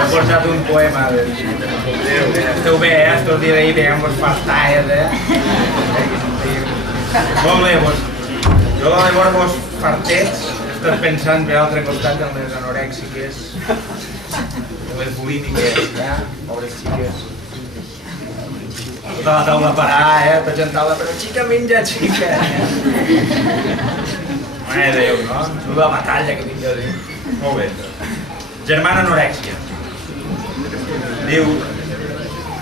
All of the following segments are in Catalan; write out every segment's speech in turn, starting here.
He posat un poema. Esteu bé, esteu d'ahir veiem els fartalles, Molt bé, jo llavors vos fartets estàs pensant per l'altre costat en les anorèxiques, en les bulímiques, pobres xiques. Tota la taula parar, tots en taula, però xica menja xica. Mare de Déu, no? La batalla que tinc jo a dir. Molt bé. Germana anorèxia. Diu,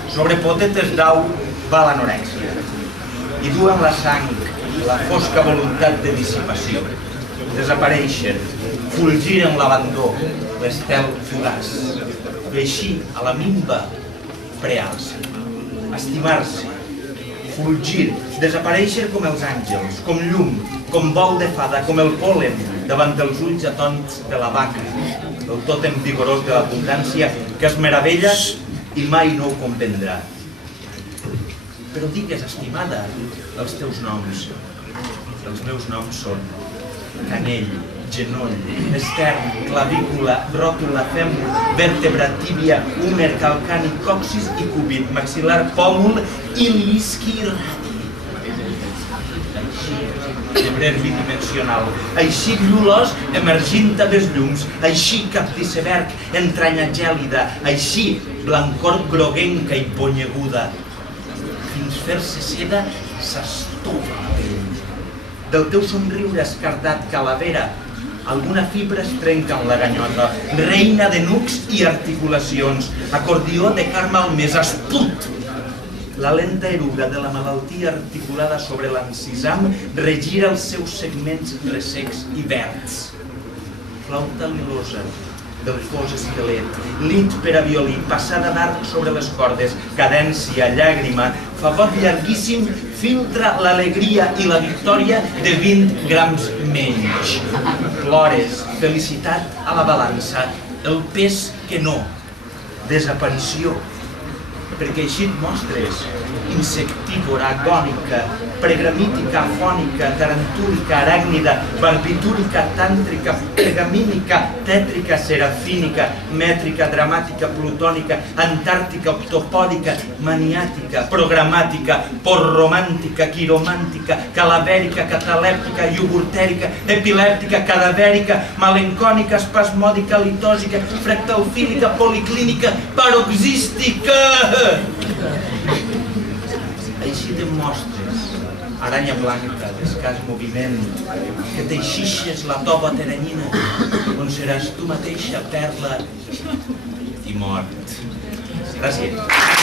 sobre potetes d'au va l'anorèxia i duen la sang, la fosca voluntat de dissipació. Desapareixen, fulgiren l'abandó, l'estel fugaç. I així, a la minva, prealça. Estimar-se, fulgir, desaparèixer com els àngels, com llum, com vol de fada, com el pol·len davant dels ulls atònits de la vaca, el tòtem vigorós de l'abundància que es meravella i mai no ho comprendrà. Però digues, estimada, els teus noms. Els meus noms són canell, genoll, estern, clavícula, ròtula, fèmur, vèrtebra, tíbia, húmer, calcani, coxis i cúbit, maxil·lar, pòmul i l'isqui radi. Així, llebrer bidimensional, així llulós emergint a les llums, així cap d'iceberg, entranya gèlida, així blancor groguenca i ponyeguda. Fins fer-se seda s'estova la pell. Del teu somriure escardat calavera, alguna fibra es trenca en la ganyota, reina de nucs i articulacions, acordió de carme al més esput. La lenta eruga de la malaltia articulada sobre l'encisam regira els seus segments ressecs i verds. Flauta lilosa del fos esquelet, lit per a violí, passada d'arc sobre les cordes, cadència, llàgrima, fagot llarguíssim, filtra l'alegria i la victòria de 20 grams menys. Plores, felicitat a la balança, el pes que no, desaparició, perquè així et mostres, insectívora, agònica, pregramítica, afònica, tarantúlica, aràcnida, barbitúrica, tàntrica, pergamínica, tètrica, serafínica, mètrica, dramàtica, plutònica, antàrtica, octopòdica, maniàtica, programàtica, porromàntica, quiromàntica, calavèrica, catalèptica, iogurtèrica, epilèptica, cadavèrica, malencònica, espasmòdica, litòsica, fractalfílica, policlínica, paroxística. Així te mostres, aranya blanca, d'escàs moviment, que t'eixixes la tova teranyina, on seràs tu mateixa perla i mort. Gràcies.